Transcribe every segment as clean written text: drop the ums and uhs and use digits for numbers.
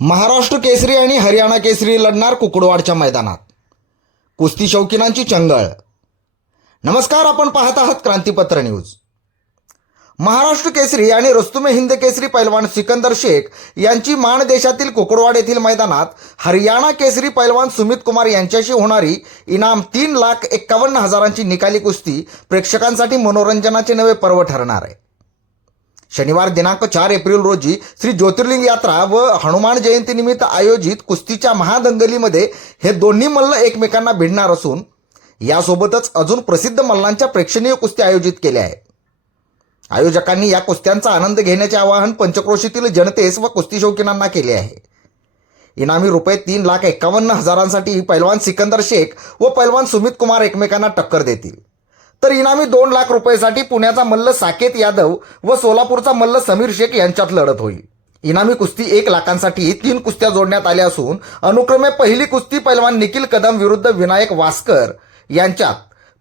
महाराष्ट्र केसरी आणि हरियाणा केसरी लढणार कुकुडवाडच्या मैदानात. कुस्ती शौकीनांची चंगळ. नमस्कार, आपण पाहत आहात क्रांतीपत्र न्यूज. महाराष्ट्र केसरी आणि रुस्तुम हिंद केसरी पैलवान सिकंदर शेख यांची मान देशातील कुकुडवाड येथील मैदानात हरियाणा केसरी पैलवान सुमित कुमार यांच्याशी होणारी इनाम 3,51,000ची निकाली कुस्ती प्रेक्षकांसाठी मनोरंजनाचे नवे पर्व ठरणार आहे. शनिवार दिनांक 4 एप्रिल रोजी श्री ज्योतिर्लिंग यात्रा व हनुमान जयंतीनिमित्त आयोजित कुस्तीच्या महादंगलीमध्ये हे दोन्ही मल्ल एकमेकांना भिडणार असून यासोबतच अजून प्रसिद्ध मल्लांच्या प्रेक्षणीय कुस्ती आयोजित केल्या आहेत. आयोजकांनी या कुस्त्यांचा आनंद घेण्याचे आवाहन पंचक्रोशीतील जनतेस व कुस्ती शौकीनांना केले आहे. इनामी रुपये 3,51,000साठी पैलवान सिकंदर शेख व पैलवान सुमित कुमार एकमेकांना टक्कर देतील, तर इनामी 2 लाख रुपयेसाठी पुण्याचा मल्ल साकेत यादव व सोलापूरचा मल्ल समीर शेख यांच्यात लढत होईल. इनामी कुस्ती 1 लाखांसाठी 3 कुस्त्या जोडण्यात आल्या असून अनुक्रमे पहिली कुस्ती पैलवान निखिल कदम विरुद्ध विनायक वास्कर यांच्यात,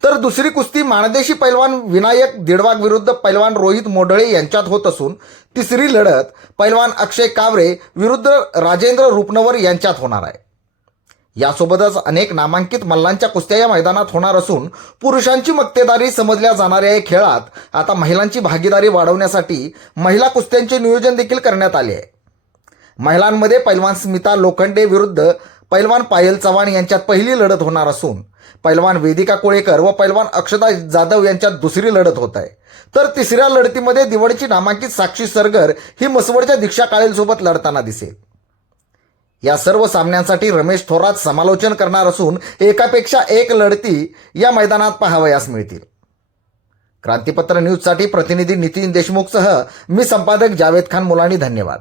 तर दुसरी कुस्ती माणदेशी पैलवान विनायक दिडवाग विरुद्ध पैलवान रोहित मोढळे यांच्यात होत असून तिसरी लढत पैलवान अक्षय कावरे विरुद्ध राजेंद्र रुपनवर यांच्यात होणार आहे. यासोबतच अनेक नामांकित मल्लांच्या कुस्त्या या मैदानात होणार असून पुरुषांची मक्तेदारी समजल्या जाणाऱ्या या खेळात आता महिलांची भागीदारी वाढवण्यासाठी महिला कुस्त्यांचे नियोजन देखील करण्यात आले आहे. महिलांमध्ये पैलवान स्मिता लोखंडे विरुद्ध पैलवान पायल चव्हाण यांच्यात पहिली लढत होणार असून पैलवान वेदिका कोळेकर व पैलवान अक्षता जाधव यांच्यात दुसरी लढत होत आहे, तर तिसऱ्या लढतीमध्ये दिवडची नामांकित साक्षी सरगर ही मसवडच्या दीक्षा काळेलसोबत लढताना दिसेल. या सर्व सामन्यांसाठी रमेश थोरात समालोचन करणार असून एकापेक्षा एक लढती या मैदानात पाहावयास मिळतील. क्रांतीपत्र न्यूजसाठी प्रतिनिधी नितीन देशमुखसह मी संपादक जावेद खान मुलानी. धन्यवाद.